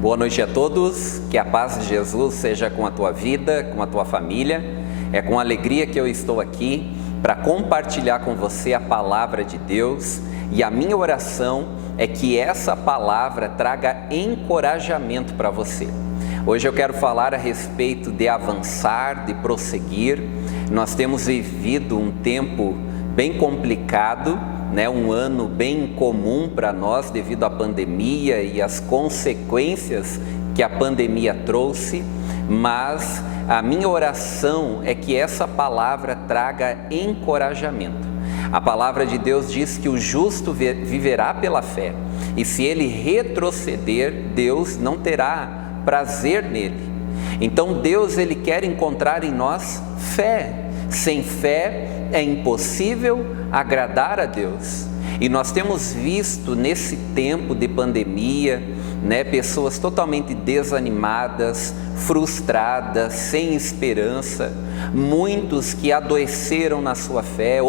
Boa noite a todos, que a paz de Jesus seja com a tua vida, com a tua família. É com alegria que eu estou aqui para compartilhar com você a palavra de Deus, e a minha oração é que essa palavra traga encorajamento para você. Hoje eu quero falar a respeito de avançar, de prosseguir. Nós temos vivido um tempo bem complicado, um ano bem incomum para nós devido à pandemia e às consequências que a pandemia trouxe, mas a minha oração é que essa palavra traga encorajamento. A palavra de Deus diz que o justo viverá pela fé, e se ele retroceder, Deus não terá prazer nele. Então Deus, ele quer encontrar em nós fé. Sem fé é impossível agradar a Deus. E nós temos visto nesse tempo de pandemia, pessoas totalmente desanimadas, frustradas, sem esperança, muitos que adoeceram na sua fé,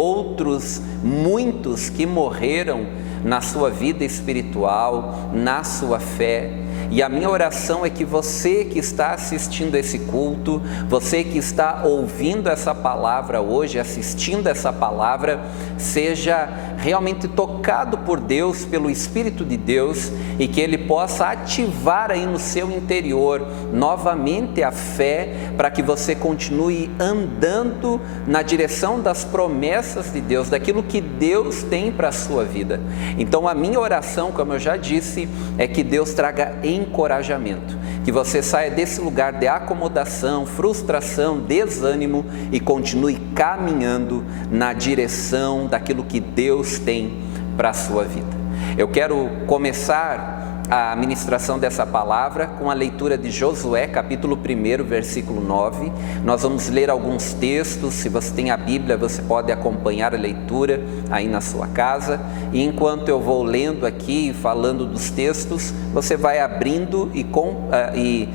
muitos que morreram na sua vida espiritual, na sua fé. E a minha oração é que você que está assistindo esse culto, você que está ouvindo essa palavra hoje, assistindo essa palavra, seja realmente tocado por Deus, pelo Espírito de Deus, e que Ele possa ativar aí no seu interior novamente a fé, para que você continue andando na direção das promessas de Deus, daquilo que Deus tem para a sua vida. Então a minha oração, como eu já disse, é que Deus traga encorajamento, que você saia desse lugar de acomodação, frustração, desânimo e continue caminhando na direção daquilo que Deus tem para a sua vida. Eu quero começar a ministração dessa palavra com a leitura de Josué, capítulo 1, versículo 9. Nós vamos ler alguns textos. Se você tem a Bíblia, você pode acompanhar a leitura aí na sua casa. E enquanto eu vou lendo aqui e falando dos textos, você vai abrindo e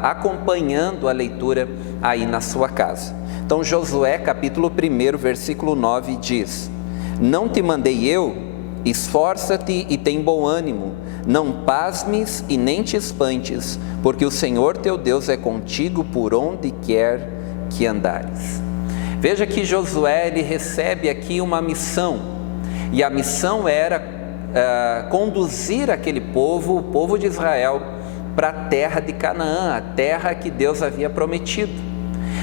acompanhando a leitura aí na sua casa. Então Josué, capítulo 1, versículo 9 diz: Não te mandei eu? Esforça-te e tem bom ânimo. Não pasmes e nem te espantes, porque o Senhor teu Deus é contigo por onde quer que andares. Veja que Josué, ele recebe aqui uma missão, e a missão era conduzir aquele povo, o povo de Israel, para a terra de Canaã, a terra que Deus havia prometido.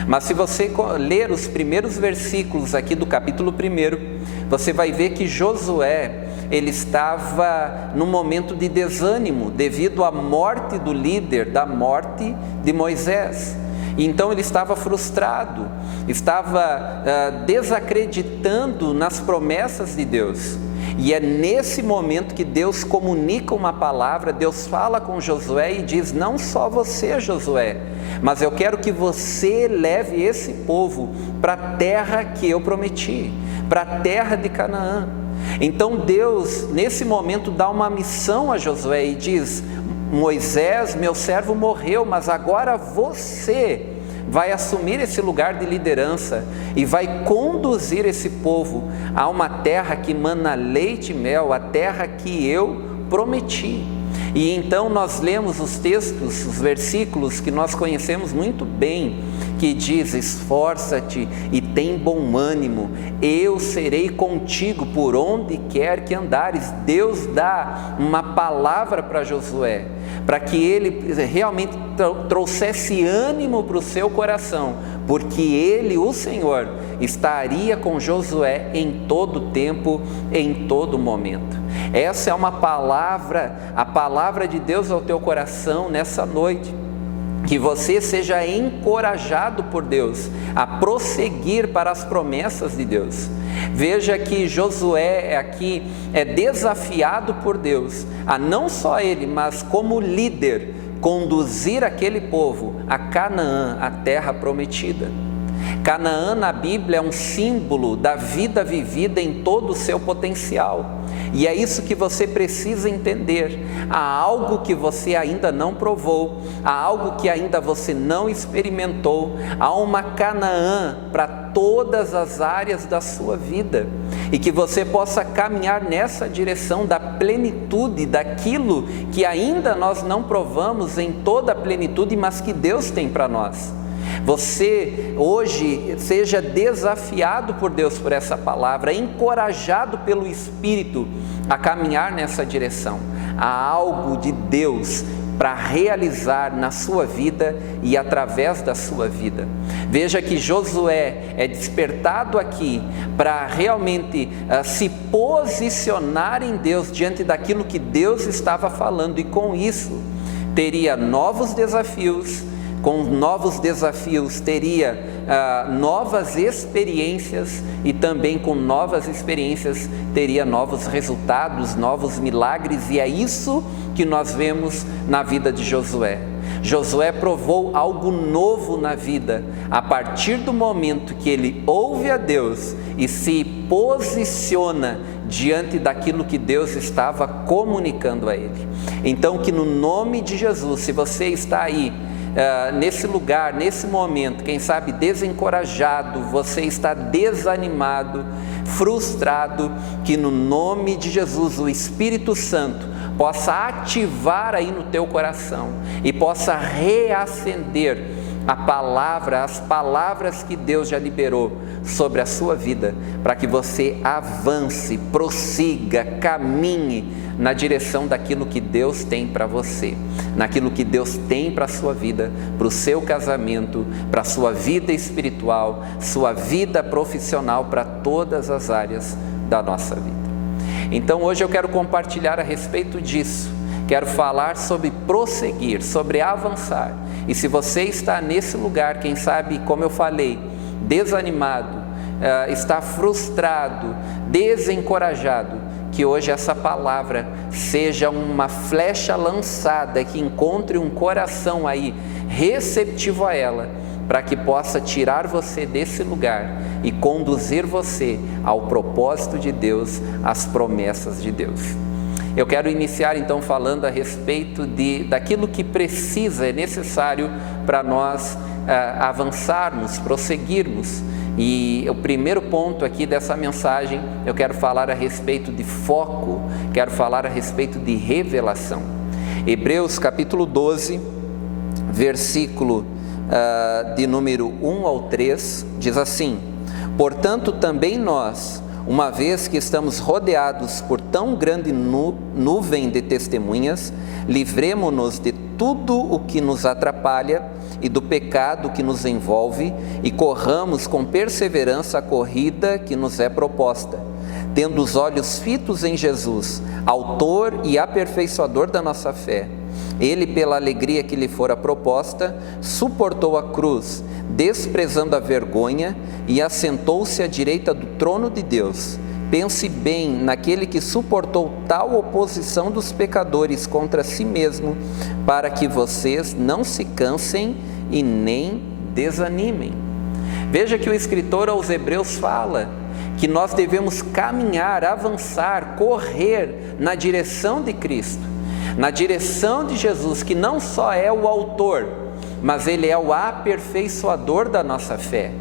Mas se você ler os primeiros versículos aqui do capítulo 1, você vai ver que Josué, ele estava num momento de desânimo devido à morte do líder, da morte de Moisés. Então ele estava frustrado, estava desacreditando nas promessas de Deus. E é nesse momento que Deus comunica uma palavra, Deus fala com Josué e diz: não só você, Josué, mas eu quero que você leve esse povo para a terra que eu prometi, para a terra de Canaã. Então Deus, nesse momento, dá uma missão a Josué e diz: Moisés, meu servo, morreu, mas agora você vai assumir esse lugar de liderança e vai conduzir esse povo a uma terra que mana leite e mel, a terra que eu prometi. E então nós lemos os textos, os versículos que nós conhecemos muito bem, que diz: esforça-te e tem bom ânimo, eu serei contigo por onde quer que andares. Deus dá uma palavra para Josué, para que ele realmente trouxesse ânimo para o seu coração, porque ele, o Senhor, estaria com Josué em todo tempo, em todo momento. Essa é uma palavra, a palavra de Deus ao teu coração nessa noite. Que você seja encorajado por Deus a prosseguir para as promessas de Deus. Veja que Josué aqui é desafiado por Deus a não só ele, mas como líder, conduzir aquele povo a Canaã, a terra prometida. Canaã na Bíblia é um símbolo da vida vivida em todo o seu potencial. E é isso que você precisa entender. Há algo que você ainda não provou, há algo que ainda você não experimentou, há uma Canaã para todas as áreas da sua vida, e que você possa caminhar nessa direção da plenitude, daquilo que ainda nós não provamos em toda a plenitude, mas que Deus tem para nós. Você hoje seja desafiado por Deus por essa palavra, encorajado pelo Espírito a caminhar nessa direção. Há algo de Deus para realizar na sua vida e através da sua vida. Veja que Josué é despertado aqui para realmente se posicionar em Deus diante daquilo que Deus estava falando, e com isso teria novos desafios. Com novos desafios teria novas experiências, e também com novas experiências teria novos resultados, novos milagres, e é isso que nós vemos na vida de Josué. Josué provou algo novo na vida a partir do momento que ele ouve a Deus e se posiciona diante daquilo que Deus estava comunicando a ele. Então, que no nome de Jesus, se você está aí nesse lugar, nesse momento, quem sabe desencorajado, você está desanimado, frustrado, que no nome de Jesus o Espírito Santo possa ativar aí no teu coração e possa reacender a palavra, as palavras que Deus já liberou sobre a sua vida, para que você avance, prossiga, caminhe na direção daquilo que Deus tem para você, naquilo que Deus tem para a sua vida, para o seu casamento, para a sua vida espiritual, sua vida profissional, para todas as áreas da nossa vida. Então hoje eu quero compartilhar a respeito disso, quero falar sobre prosseguir, sobre avançar. E se você está nesse lugar, quem sabe, como eu falei, desanimado, está frustrado, desencorajado, que hoje essa palavra seja uma flecha lançada, que encontre um coração aí receptivo a ela, para que possa tirar você desse lugar e conduzir você ao propósito de Deus, às promessas de Deus. Eu quero iniciar então falando a respeito daquilo que precisa, é necessário para nós avançarmos, prosseguirmos. E o primeiro ponto aqui dessa mensagem, eu quero falar a respeito de foco, quero falar a respeito de revelação. Hebreus capítulo 12, versículo de número 1 ao 3, diz assim: portanto também nós, uma vez que estamos rodeados por tão grande nuvem de testemunhas, livremo-nos de tudo o que nos atrapalha e do pecado que nos envolve, e corramos com perseverança a corrida que nos é proposta, tendo os olhos fitos em Jesus, autor e aperfeiçoador da nossa fé. Ele, pela alegria que lhe fora proposta, suportou a cruz, desprezando a vergonha, e assentou-se à direita do trono de Deus. Pense bem naquele que suportou tal oposição dos pecadores contra si mesmo, para que vocês não se cansem e nem desanimem. Veja que o escritor aos Hebreus fala que nós devemos caminhar, avançar, correr na direção de Cristo, na direção de Jesus, que não só é o autor, mas Ele é o aperfeiçoador da nossa fé.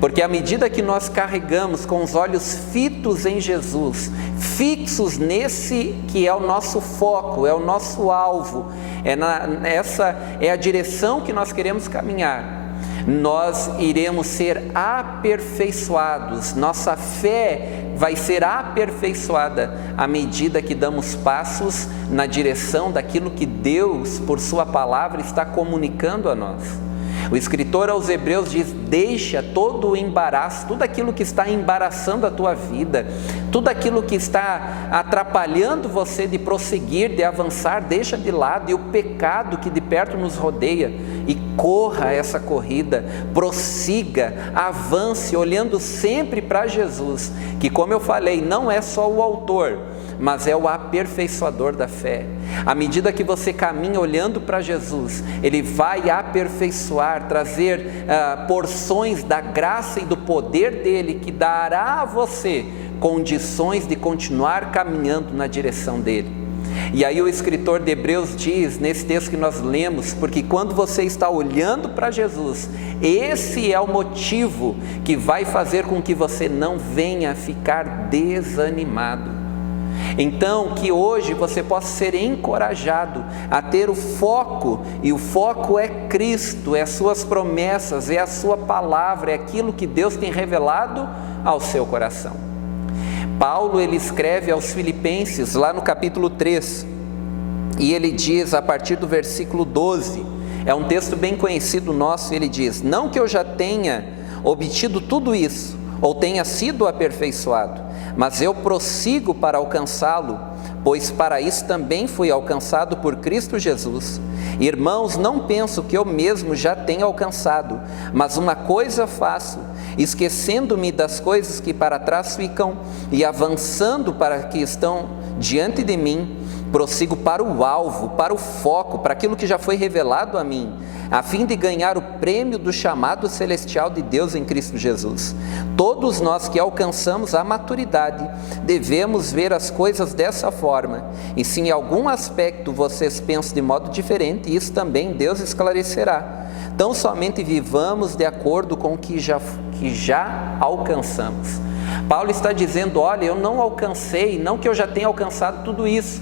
Porque à medida que nós carregamos com os olhos fitos em Jesus, fixos nesse que é o nosso foco, é o nosso alvo, essa é a direção que nós queremos caminhar, nós iremos ser aperfeiçoados, nossa fé vai ser aperfeiçoada à medida que damos passos na direção daquilo que Deus, por sua palavra, está comunicando a nós. O escritor aos Hebreus diz: deixa todo o embaraço, tudo aquilo que está embaraçando a tua vida, tudo aquilo que está atrapalhando você de prosseguir, de avançar, deixa de lado, e o pecado que de perto nos rodeia, e corra essa corrida, prossiga, avance, olhando sempre para Jesus, que, como eu falei, não é só o autor, mas é o aperfeiçoador da fé. À medida que você caminha olhando para Jesus, Ele vai aperfeiçoar, trazer porções da graça e do poder dEle, que dará a você condições de continuar caminhando na direção dEle. E aí o escritor de Hebreus diz, nesse texto que nós lemos, porque quando você está olhando para Jesus, esse é o motivo que vai fazer com que você não venha a ficar desanimado. Então, que hoje você possa ser encorajado a ter o foco, e o foco é Cristo, é as suas promessas, é a sua palavra, é aquilo que Deus tem revelado ao seu coração. Paulo, ele escreve aos Filipenses, lá no capítulo 3, e ele diz a partir do versículo 12, é um texto bem conhecido nosso, ele diz: não que eu já tenha obtido tudo isso, ou tenha sido aperfeiçoado, mas eu prossigo para alcançá-lo, pois para isso também fui alcançado por Cristo Jesus. Irmãos, não penso que eu mesmo já tenha alcançado, mas uma coisa faço, esquecendo-me das coisas que para trás ficam e avançando para que estão diante de mim, prossigo para o alvo, para o foco, para aquilo que já foi revelado a mim, a fim de ganhar o prêmio do chamado celestial de Deus em Cristo Jesus. Todos nós que alcançamos a maturidade devemos ver as coisas dessa forma, e se em algum aspecto vocês pensam de modo diferente, isso também Deus esclarecerá. Tão somente vivamos de acordo com o que já alcançamos. Paulo está dizendo: olha, eu não alcancei, não que eu já tenha alcançado tudo isso,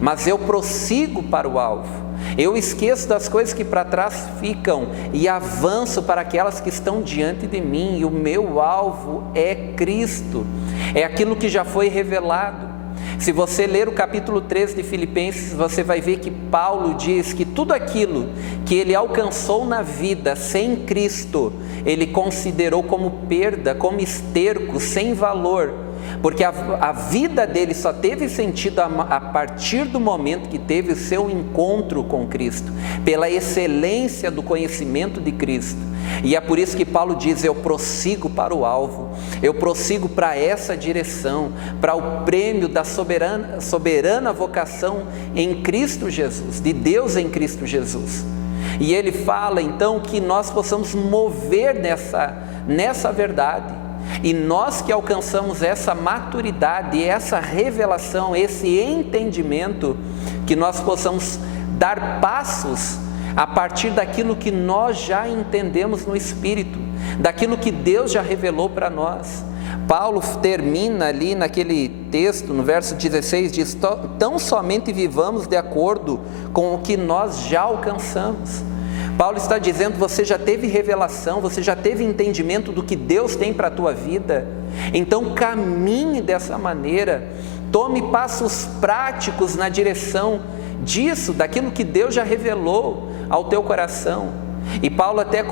mas eu prossigo para o alvo. Eu esqueço das coisas que para trás ficam e avanço para aquelas que estão diante de mim, e o meu alvo é Cristo, é aquilo que já foi revelado. Se você ler o capítulo 3 de Filipenses, você vai ver que Paulo diz que tudo aquilo que ele alcançou na vida sem Cristo, ele considerou como perda, como esterco, sem valor, porque a vida dele só teve sentido a partir do momento que teve o seu encontro com Cristo, pela excelência do conhecimento de Cristo. E é por isso que Paulo diz: eu prossigo para o alvo, eu prossigo para essa direção, para o prêmio da soberana vocação em Cristo Jesus, de Deus em Cristo Jesus. E ele fala então que nós possamos mover nessa verdade. E nós que alcançamos essa maturidade, essa revelação, esse entendimento, que nós possamos dar passos a partir daquilo que nós já entendemos no Espírito, daquilo que Deus já revelou para nós. Paulo termina ali naquele texto, no verso 16, diz: tão somente vivamos de acordo com o que nós já alcançamos. Paulo está dizendo: você já teve revelação, você já teve entendimento do que Deus tem para a tua vida, então caminhe dessa maneira, tome passos práticos na direção disso, daquilo que Deus já revelou ao teu coração. E Paulo até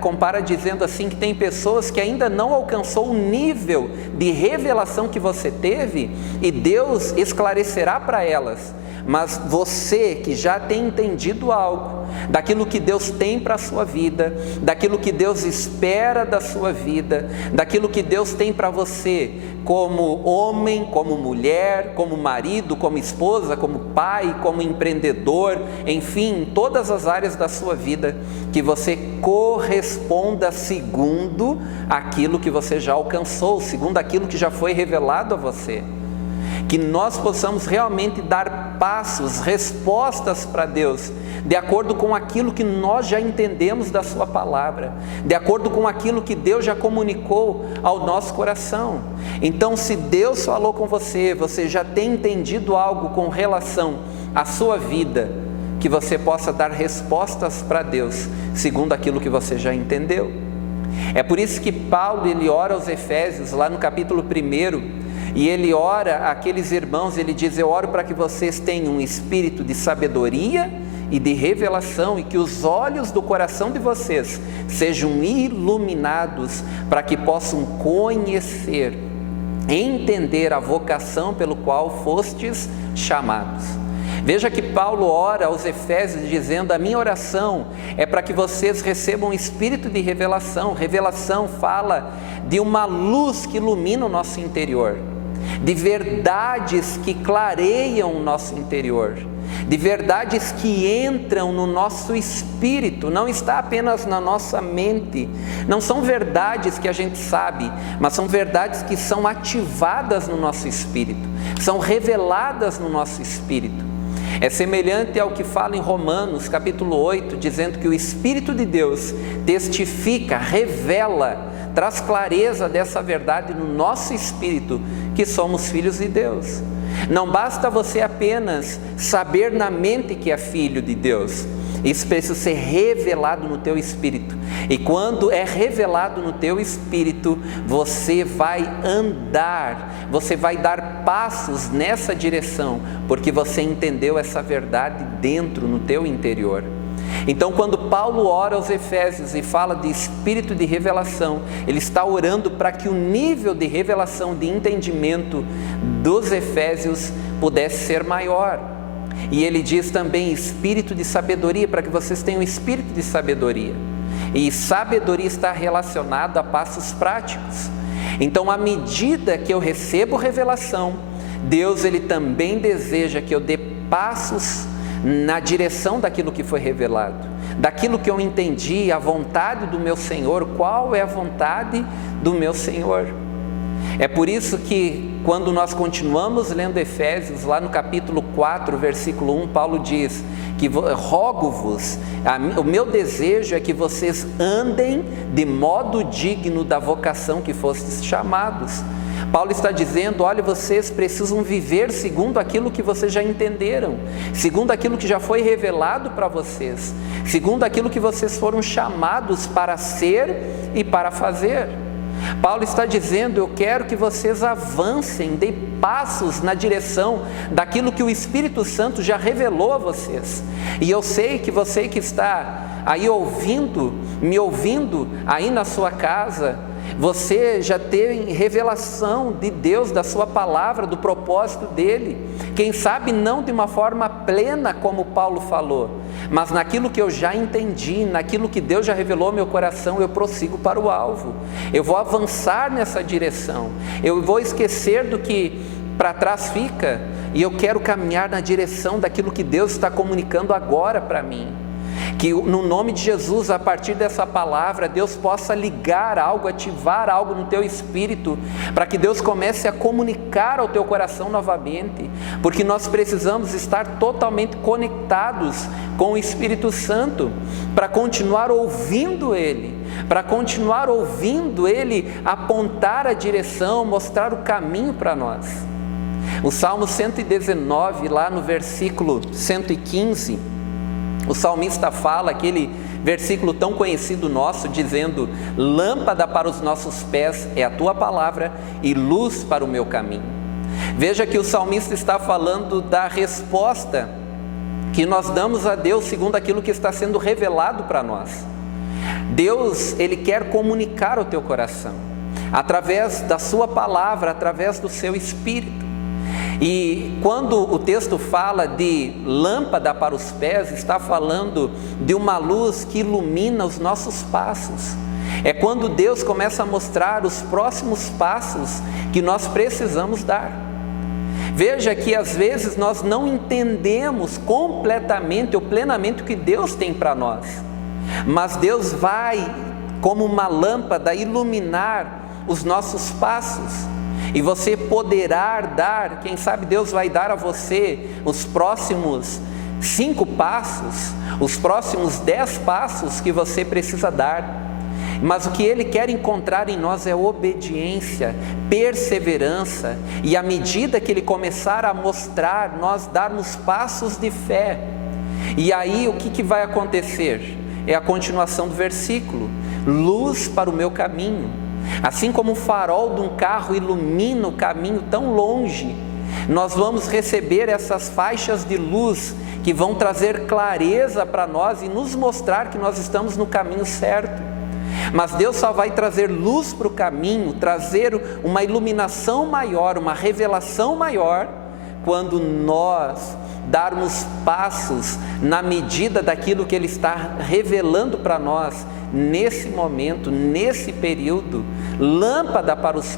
compara dizendo assim, que tem pessoas que ainda não alcançou o nível de revelação que você teve, e Deus esclarecerá para elas. Mas você que já tem entendido algo daquilo que Deus tem para a sua vida, daquilo que Deus espera da sua vida, daquilo que Deus tem para você como homem, como mulher, como marido, como esposa, como pai, como empreendedor, enfim, em todas as áreas da sua vida, que você corresponda segundo aquilo que você já alcançou, segundo aquilo que já foi revelado a você. Que nós possamos realmente dar passos, respostas para Deus, de acordo com aquilo que nós já entendemos da sua palavra, de acordo com aquilo que Deus já comunicou ao nosso coração. Então, se Deus falou com você, você já tem entendido algo com relação à sua vida, que você possa dar respostas para Deus, segundo aquilo que você já entendeu. É por isso que Paulo, ele ora aos Efésios, lá no capítulo 1, e ele ora àqueles irmãos, ele diz: eu oro para que vocês tenham um espírito de sabedoria e de revelação, e que os olhos do coração de vocês sejam iluminados, para que possam conhecer, entender a vocação pelo qual fostes chamados. Veja que Paulo ora aos Efésios dizendo: a minha oração é para que vocês recebam um espírito de revelação. Revelação fala de uma luz que ilumina o nosso interior, de verdades que clareiam o nosso interior, de verdades que entram no nosso espírito, não está apenas na nossa mente. Não são verdades que a gente sabe, mas são verdades que são ativadas no nosso espírito, são reveladas no nosso espírito. É semelhante ao que fala em Romanos capítulo 8, dizendo que o Espírito de Deus testifica, revela, traz clareza dessa verdade no nosso espírito, que somos filhos de Deus. Não basta você apenas saber na mente que é filho de Deus, isso precisa ser revelado no teu espírito. E quando é revelado no teu espírito, você vai andar, você vai dar passos nessa direção, porque você entendeu essa verdade dentro, no teu interior. Então, quando Paulo ora aos Efésios e fala de espírito de revelação, ele está orando para que o nível de revelação, de entendimento dos Efésios pudesse ser maior. E ele diz também espírito de sabedoria, para que vocês tenham espírito de sabedoria. E sabedoria está relacionada a passos práticos. Então, à medida que eu recebo revelação, Deus ele também deseja que eu dê passos na direção daquilo que foi revelado, daquilo que eu entendi, a vontade do meu Senhor. Qual é a vontade do meu Senhor? É por isso que quando nós continuamos lendo Efésios, lá no capítulo 4, versículo 1, Paulo diz que rogo-vos, o meu desejo é que vocês andem de modo digno da vocação que fostes chamados. Paulo está dizendo, olha, vocês precisam viver segundo aquilo que vocês já entenderam, segundo aquilo que já foi revelado para vocês, segundo aquilo que vocês foram chamados para ser e para fazer. Paulo está dizendo, eu quero que vocês avancem, deem passos na direção daquilo que o Espírito Santo já revelou a vocês. E eu sei que você que está aí ouvindo, me ouvindo aí na sua casa, você já tem revelação de Deus, da sua palavra, do propósito dele. Quem sabe não de uma forma plena como Paulo falou, mas naquilo que eu já entendi, naquilo que Deus já revelou ao meu coração, eu prossigo para o alvo. Eu vou avançar nessa direção. Eu vou esquecer do que para trás fica e eu quero caminhar na direção daquilo que Deus está comunicando agora para mim. Que no nome de Jesus, a partir dessa palavra, Deus possa ligar algo, ativar algo no teu espírito, para que Deus comece a comunicar ao teu coração novamente, porque nós precisamos estar totalmente conectados com o Espírito Santo, para continuar ouvindo Ele, apontar a direção, mostrar o caminho para nós. O Salmo 119, lá no versículo 115, o salmista fala, aquele versículo tão conhecido nosso, dizendo, lâmpada para os nossos pés é a tua palavra e luz para o meu caminho. Veja que o salmista está falando da resposta que nós damos a Deus segundo aquilo que está sendo revelado para nós. Deus, Ele quer comunicar ao teu coração, através da sua palavra, através do seu Espírito. E quando o texto fala de lâmpada para os pés, está falando de uma luz que ilumina os nossos passos. É quando Deus começa a mostrar os próximos passos que nós precisamos dar. Veja que às vezes nós não entendemos completamente ou plenamente o que Deus tem para nós, mas Deus vai, como uma lâmpada, iluminar os nossos passos. E você poderá dar, quem sabe Deus vai dar a você os próximos 5 passos, os próximos 10 passos que você precisa dar. Mas o que Ele quer encontrar em nós é obediência, perseverança, e à medida que Ele começar a mostrar, nós darmos passos de fé. E aí o que vai acontecer? É a continuação do versículo, luz para o meu caminho. Assim como o farol de um carro ilumina o caminho tão longe, nós vamos receber essas faixas de luz que vão trazer clareza para nós e nos mostrar que nós estamos no caminho certo. Mas Deus só vai trazer luz para o caminho, trazer uma iluminação maior, uma revelação maior, quando nós darmos passos na medida daquilo que Ele está revelando para nós nesse momento, nesse período. Lâmpada para os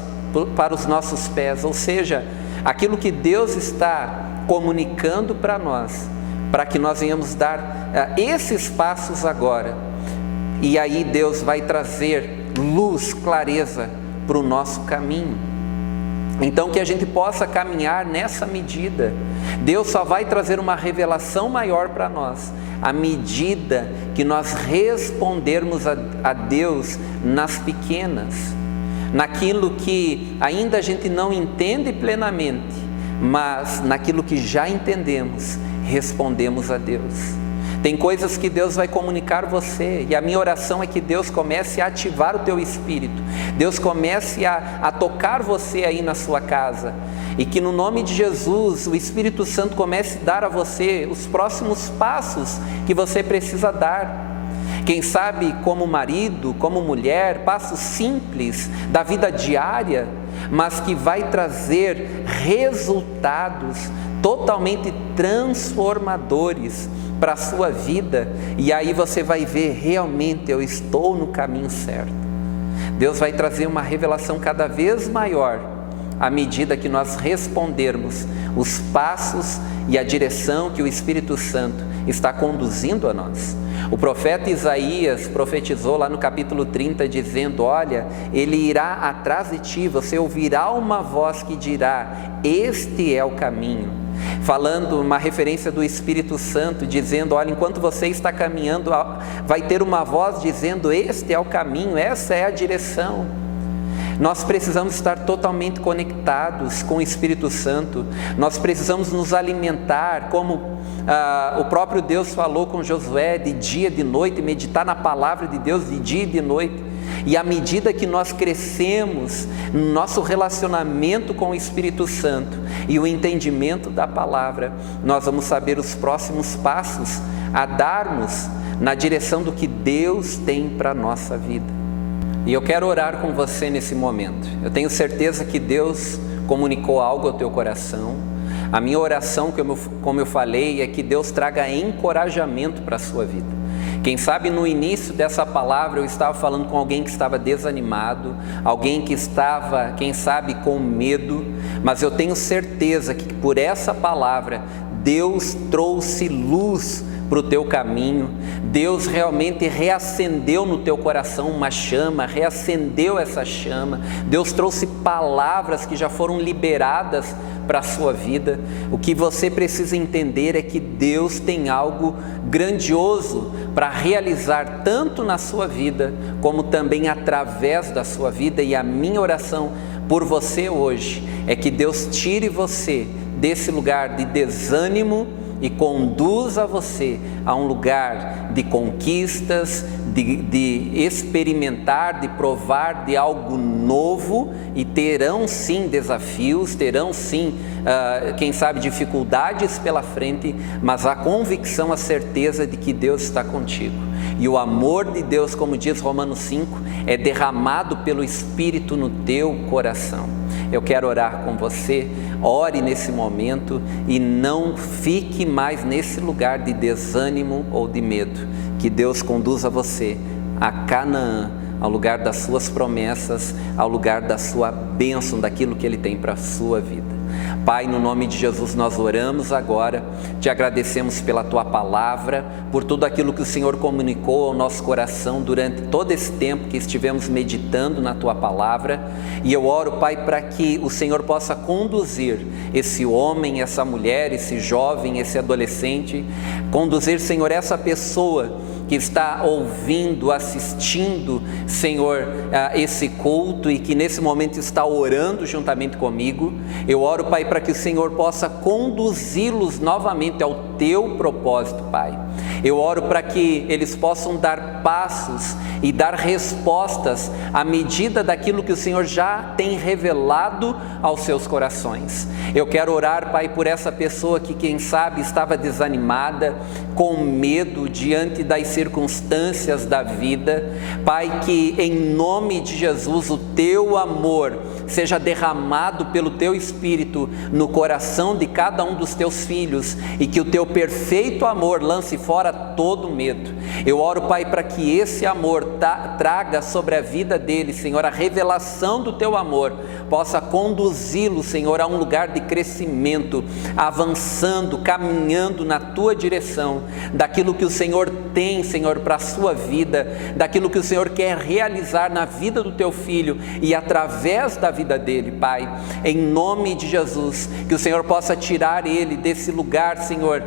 para os nossos pés, ou seja, aquilo que Deus está comunicando para nós, para que nós venhamos dar esses passos agora, e aí Deus vai trazer luz, clareza para o nosso caminho. Então que a gente possa caminhar nessa medida. Deus só vai trazer uma revelação maior para nós à medida que nós respondermos a Deus nas pequenas, naquilo que ainda a gente não entende plenamente, mas naquilo que já entendemos, respondemos a Deus. Tem coisas que Deus vai comunicar a você, e a minha oração é que Deus comece a ativar o teu espírito, Deus comece a tocar você aí na sua casa, e que no nome de Jesus o Espírito Santo comece a dar a você os próximos passos que você precisa dar. Quem sabe como marido, como mulher, passos simples da vida diária, mas que vai trazer resultados totalmente transformadores para a sua vida, e aí você vai ver, realmente eu estou no caminho certo. Deus vai trazer uma revelação cada vez maior à medida que nós respondermos os passos e a direção que o Espírito Santo está conduzindo a nós. O profeta Isaías profetizou lá no capítulo 30, dizendo: olha, ele irá atrás de ti, você ouvirá uma voz que dirá: este é o caminho. Falando uma referência do Espírito Santo, dizendo: olha, enquanto você está caminhando, vai ter uma voz dizendo: este é o caminho, essa é a direção. Nós precisamos estar totalmente conectados com o Espírito Santo, nós precisamos nos alimentar, como o próprio Deus falou com Josué, de dia e de noite, meditar na palavra de Deus de dia e de noite. E à medida que nós crescemos no nosso relacionamento com o Espírito Santo e o entendimento da palavra, nós vamos saber os próximos passos a darmos na direção do que Deus tem para a nossa vida. E eu quero orar com você nesse momento. Eu tenho certeza que Deus comunicou algo ao teu coração. A minha oração, como eu falei, é que Deus traga encorajamento para a sua vida. Quem sabe no início dessa palavra eu estava falando com alguém que estava desanimado, alguém que estava, quem sabe, com medo, mas eu tenho certeza que por essa palavra Deus trouxe luz para o teu caminho. Deus realmente reacendeu no teu coração uma chama, reacendeu essa chama. Deus trouxe palavras que já foram liberadas para a sua vida. O que você precisa entender é que Deus tem algo grandioso para realizar tanto na sua vida, como também através da sua vida. E a minha oração por você hoje é que Deus tire você desse lugar de desânimo e conduza você a um lugar de conquistas, de experimentar, de provar de algo novo, e terão sim desafios, terão sim, quem sabe, dificuldades pela frente, mas a convicção, a certeza de que Deus está contigo. E o amor de Deus, como diz Romanos 5, é derramado pelo Espírito no teu coração. Eu quero orar com você. Ore nesse momento e não fique mais nesse lugar de desânimo ou de medo. Que Deus conduza você a Canaã, ao lugar das suas promessas, ao lugar da sua bênção, daquilo que Ele tem para a sua vida. Pai, no nome de Jesus nós oramos agora, te agradecemos pela Tua palavra, por tudo aquilo que o Senhor comunicou ao nosso coração durante todo esse tempo que estivemos meditando na Tua palavra, e eu oro, Pai, para que o Senhor possa conduzir esse homem, essa mulher, esse jovem, esse adolescente, conduzir, Senhor, essa pessoa que está ouvindo, assistindo, Senhor, esse culto, e que nesse momento está orando juntamente comigo. Eu oro, Pai, para que o Senhor possa conduzi-los novamente ao Teu propósito, Pai. Eu oro para que eles possam dar passos e dar respostas à medida daquilo que o Senhor já tem revelado aos seus corações. Eu quero orar, Pai, por essa pessoa que, quem sabe, estava desanimada, com medo diante das circunstâncias da vida. Pai, que em nome de Jesus o Teu amor seja derramado pelo Teu Espírito no coração de cada um dos Teus filhos, e que o Teu perfeito amor lance fora fora todo medo. Eu oro, Pai, para que esse amor traga sobre a vida dele, Senhor, a revelação do Teu amor, possa conduzi-lo, Senhor, a um lugar de crescimento, avançando, caminhando na Tua direção, daquilo que o Senhor tem, Senhor, para a sua vida, daquilo que o Senhor quer realizar na vida do Teu Filho e através da vida dele, Pai, em nome de Jesus, que o Senhor possa tirar ele desse lugar, Senhor,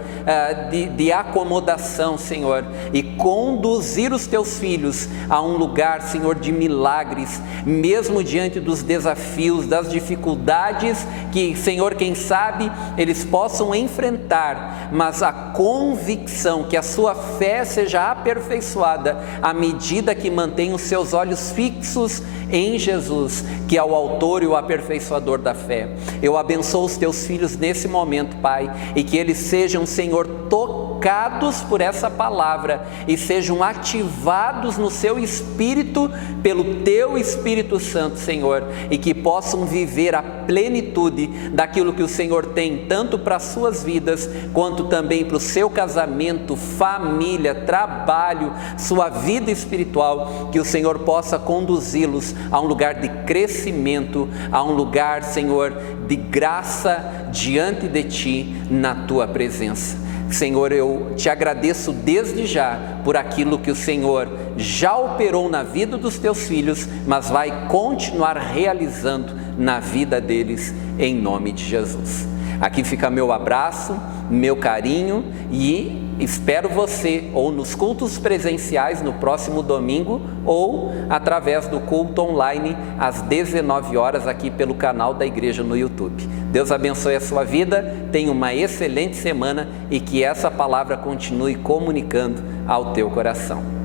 de acomodação, Senhor, e conduzir os Teus filhos a um lugar, Senhor, de milagres, mesmo diante dos desafios, das dificuldades que, Senhor, quem sabe eles possam enfrentar, mas a convicção que a sua fé seja aperfeiçoada à medida que mantém os seus olhos fixos em Jesus, que é o autor e o aperfeiçoador da fé. Eu abençoo os Teus filhos nesse momento, Pai, e que eles sejam, Senhor, tocados por essa palavra e sejam ativados no seu espírito pelo Teu Espírito Santo, Senhor, e que possam viver a plenitude daquilo que o Senhor tem tanto para as suas vidas quanto também para o seu casamento, família, trabalho, sua vida espiritual, que o Senhor possa conduzi-los a um lugar de crescimento, a um lugar, Senhor, de graça diante de Ti, na Tua presença. Senhor, eu Te agradeço desde já por aquilo que o Senhor já operou na vida dos Teus filhos, mas vai continuar realizando na vida deles, em nome de Jesus. Aqui fica meu abraço, meu carinho e espero você ou nos cultos presenciais no próximo domingo ou através do culto online às 19 horas aqui pelo canal da igreja no YouTube. Deus abençoe a sua vida, tenha uma excelente semana e que essa palavra continue comunicando ao teu coração.